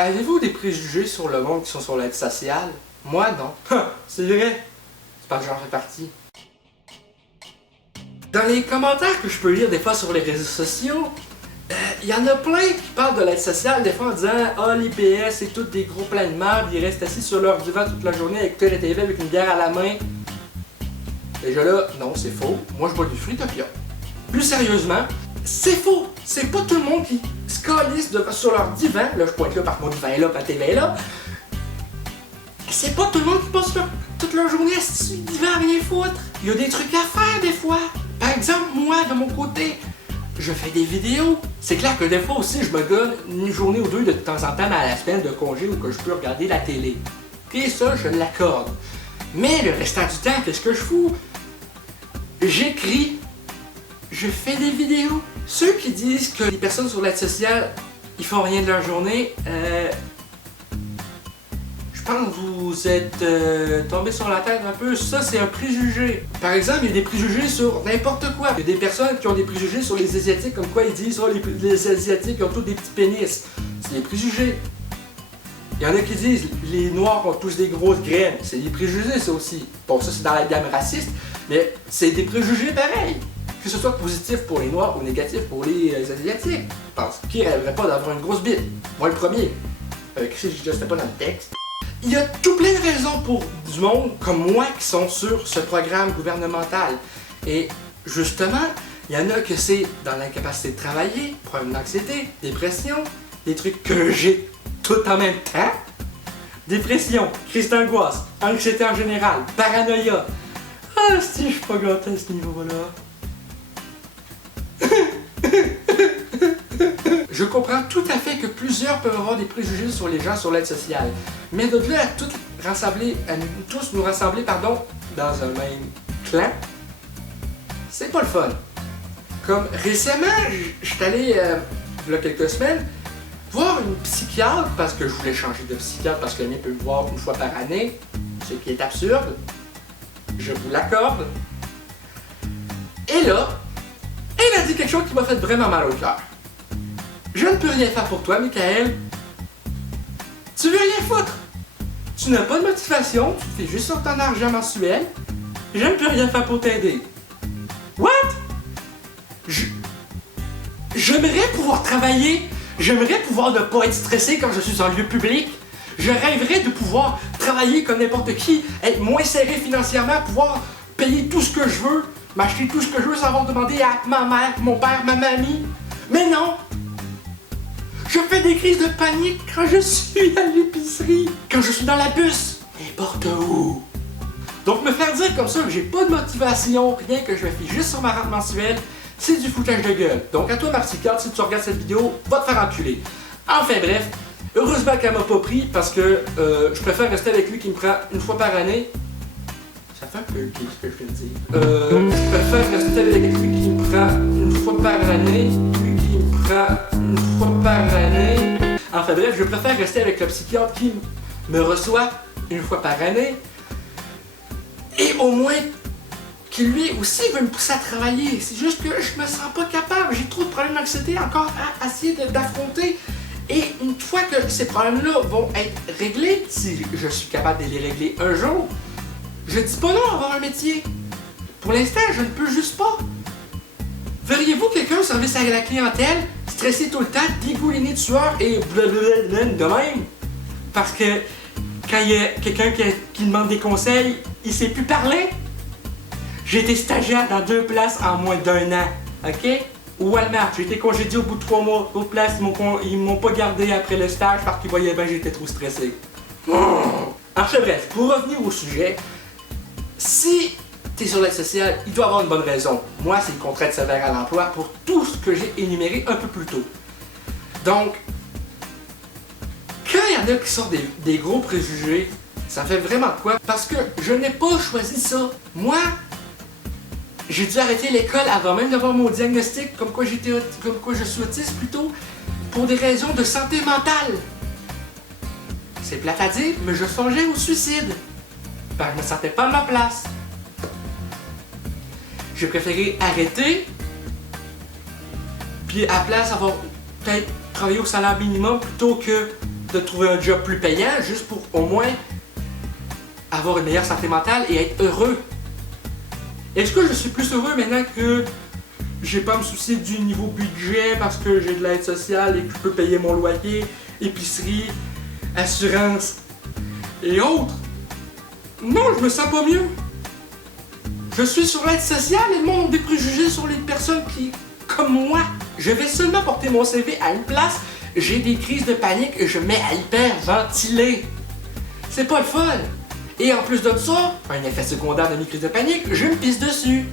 Avez-vous des préjugés sur le monde qui sont sur l'aide sociale? Moi, non. C'est vrai. C'est parce que j'en fais partie. Dans les commentaires que je peux lire des fois sur les réseaux sociaux, il y en a plein qui parlent de l'aide sociale, des fois en disant « Ah, l'IPS, c'est tous des gros plans de merde, ils restent assis sur leur divan toute la journée à écouter la TV avec une bière à la main. » Déjà là, non, c'est faux. Moi, je bois du Fruitopia. Plus sérieusement, c'est faux! C'est pas tout le monde qui se calisse sur leur divan. Là, je pointe là par mon divan est là, ma TV est là. C'est pas tout le monde qui passe toute leur journée assis sur le divan à rien foutre. Il y a des trucs à faire des fois. Par exemple, moi, de mon côté, je fais des vidéos. C'est clair que des fois aussi, je me donne une journée ou deux de temps en temps à la semaine de congé où que je peux regarder la télé. Et ça, je l'accorde. Mais le restant du temps, qu'est-ce que je fous? J'écris. Je fais des vidéos. Ceux qui disent que les personnes sur l'aide sociale, ils font rien de leur journée, je pense que vous êtes tombé sur la tête un peu. Ça, c'est un préjugé. Par exemple, il y a des préjugés sur n'importe quoi. Il y a des personnes qui ont des préjugés sur les Asiatiques, comme quoi ils disent « Oh, les Asiatiques ont tous des petits pénis ». C'est des préjugés. Il y en a qui disent « Les Noirs ont tous des grosses graines ». C'est des préjugés, ça aussi. Bon, ça, c'est dans la gamme raciste, mais c'est des préjugés pareils. Que ce soit positif pour les Noirs ou négatif pour les Asiatiques. Je pense qu'ils rêveraient pas d'avoir une grosse bite. Moi, le premier. C'était pas dans le texte. Il y a tout plein de raisons pour du monde comme moi qui sont sur ce programme gouvernemental. Et justement, il y en a que c'est dans l'incapacité de travailler, problème d'anxiété, dépression, des trucs que j'ai tout en même temps. Dépression, crise d'angoisse, anxiété en général, paranoïa. Ah, si je suis pas gâté à ce niveau-là. Je comprends tout à fait que plusieurs peuvent avoir des préjugés sur les gens sur l'aide sociale, mais de là à tous nous rassembler dans un même clan, c'est pas le fun. Comme récemment, je suis allé, il y a quelques semaines, voir une psychiatre parce que je voulais changer de psychiatre parce que le mien peut me voir une fois par année, ce qui est absurde. Je vous l'accorde. Et là, elle a dit quelque chose qui m'a fait vraiment mal au cœur. Je ne peux rien faire pour toi, Michael. Tu veux rien foutre. Tu n'as pas de motivation, tu fais juste sur ton argent mensuel. Je ne peux rien faire pour t'aider. What? J'aimerais pouvoir travailler. J'aimerais pouvoir ne pas être stressé quand je suis en lieu public. Je rêverais de pouvoir travailler comme n'importe qui, être moins serré financièrement, pouvoir payer tout ce que je veux, m'acheter tout ce que je veux sans avoir demandé à ma mère, mon père, ma mamie. Mais non! Je fais des crises de panique quand je suis à l'épicerie, quand je suis dans la bus, n'importe où. Donc me faire dire comme ça que j'ai pas de motivation, rien, que je me fie juste sur ma rente mensuelle, c'est du foutage de gueule. Donc à toi ma psychiatre, si tu regardes cette vidéo, va te faire enculer. Enfin bref, heureusement qu'elle m'a pas pris parce que je préfère rester avec lui qui me prend une fois par année. Ça fait un peu ce que je viens de dire. Je préfère rester avec lui qui me prend une fois par année, lui qui me prend une fois par année. Enfin bref, je préfère rester avec le psychiatre qui me reçoit une fois par année. Et au moins, qui lui aussi veut me pousser à travailler. C'est juste que je me sens pas capable. J'ai trop de problèmes d'anxiété encore à essayer d'affronter. Et une fois que ces problèmes-là vont être réglés, si je suis capable de les régler un jour, je dis pas non à avoir un métier. Pour l'instant, je ne peux juste pas. Verriez-vous quelqu'un au service à la clientèle, stressé tout le temps, dégouliné de sueur et blablabla de même? Parce que quand il y a quelqu'un qui demande des conseils, il sait plus parler. J'ai été stagiaire dans 2 places en moins d'1 an, ok? Au Walmart, j'ai été congédié au bout de 3 mois. D'autres places, ils m'ont pas gardé après le stage parce qu'ils voyaient bien que j'étais trop stressé. Enfin bref, pour revenir au sujet, si t'es sur l'aide sociale, il doit avoir une bonne raison. Moi, c'est le contrat de sévère à l'emploi pour tout ce que j'ai énuméré un peu plus tôt. Donc, quand il y en a qui sortent des gros préjugés, ça fait vraiment quoi? Parce que je n'ai pas choisi ça. Moi, j'ai dû arrêter l'école avant même d'avoir mon diagnostic, comme quoi je suis autiste plutôt, pour des raisons de santé mentale. C'est plate à dire, mais je songeais au suicide. Je me sentais pas à ma place. J'ai préféré arrêter, puis à la place avoir peut-être travaillé au salaire minimum plutôt que de trouver un job plus payant juste pour au moins avoir une meilleure santé mentale et être heureux. Est-ce que je suis plus heureux maintenant que j'ai pas à me soucier du niveau budget parce que j'ai de l'aide sociale et que je peux payer mon loyer, épicerie, assurance et autres? Non, je me sens pas mieux. Je suis sur l'aide sociale et le monde a des préjugés sur les personnes qui, comme moi, je vais seulement porter mon CV à une place, j'ai des crises de panique et je mets à hyperventiler. C'est pas le fun. Et en plus de ça, un effet secondaire de mes crises de panique, je me pisse dessus.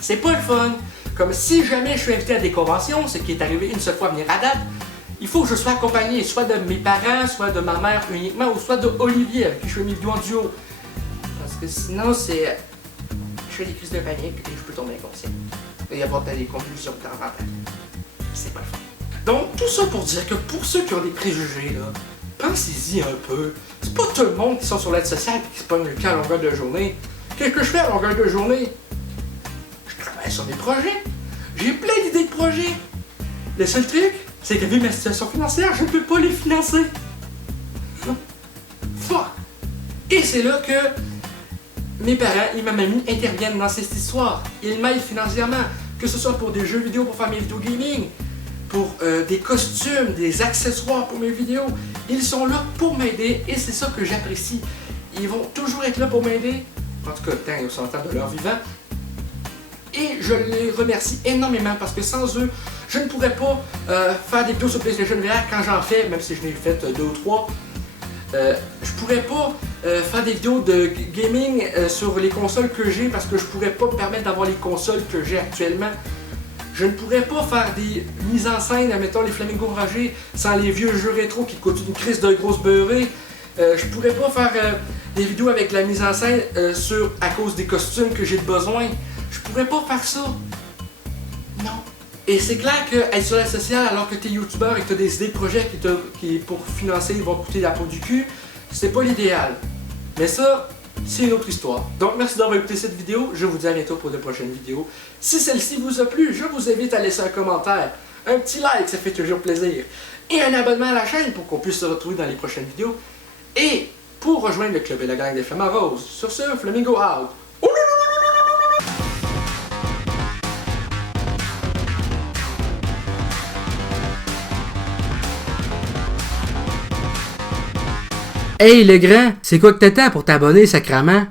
C'est pas le fun. Comme si jamais je suis invité à des conventions, ce qui est arrivé une seule fois à venir à date, il faut que je sois accompagné soit de mes parents, soit de ma mère uniquement, ou soit de Olivier avec qui je fais mes vidéos en duo. Parce que sinon, c'est... Je fais des crises de panique et je peux tomber inconscient. Et avoir des convulsions de temps en temps. C'est pas le fun. Donc, tout ça pour dire que pour ceux qui ont des préjugés, là, pensez-y un peu. C'est pas tout le monde qui sont sur l'aide sociale et qui se pogne le cul à longueur de journée. Qu'est-ce que je fais à longueur de journée? Je travaille sur des projets. J'ai plein d'idées de projets. Le seul truc, c'est que vu ma situation financière, je ne peux pas les financer. Fuck! Et c'est là que mes parents et ma mamie interviennent dans cette histoire. Ils m'aident financièrement, que ce soit pour des jeux vidéo pour faire mes vidéos gaming, pour des costumes, des accessoires pour mes vidéos. Ils sont là pour m'aider et c'est ça que j'apprécie. Ils vont toujours être là pour m'aider, en tout cas tant qu'ils sont en temps de leur vivant. Et je les remercie énormément parce que sans eux, je ne pourrais pas faire des vidéos sur PlayStation VR quand j'en fais, même si je n'ai fait 2 ou 3. Je pourrais pas faire des vidéos de gaming sur les consoles que j'ai parce que je pourrais pas me permettre d'avoir les consoles que j'ai actuellement. Je ne pourrais pas faire des mises en scène, admettons les Flamingo Enragés, sans les vieux jeux rétro qui coûtent une crise de grosse beurrée. Je pourrais pas faire des vidéos avec la mise en scène à cause des costumes que j'ai besoin. Je pourrais pas faire ça. Non. Et c'est clair que être sur la sociale alors que t'es youtubeur et que t'as des idées de projets qui pour financer vont coûter la peau du cul, c'est pas l'idéal. Mais ça, c'est une autre histoire. Donc merci d'avoir écouté cette vidéo, je vous dis à bientôt pour de prochaines vidéos. Si celle-ci vous a plu, je vous invite à laisser un commentaire, un petit like, ça fait toujours plaisir, et un abonnement à la chaîne pour qu'on puisse se retrouver dans les prochaines vidéos. Et pour rejoindre le club et la gang des Flamants Roses, sur ce, Flamingo out! Hey le grand, c'est quoi que t'attends pour t'abonner, sacrament?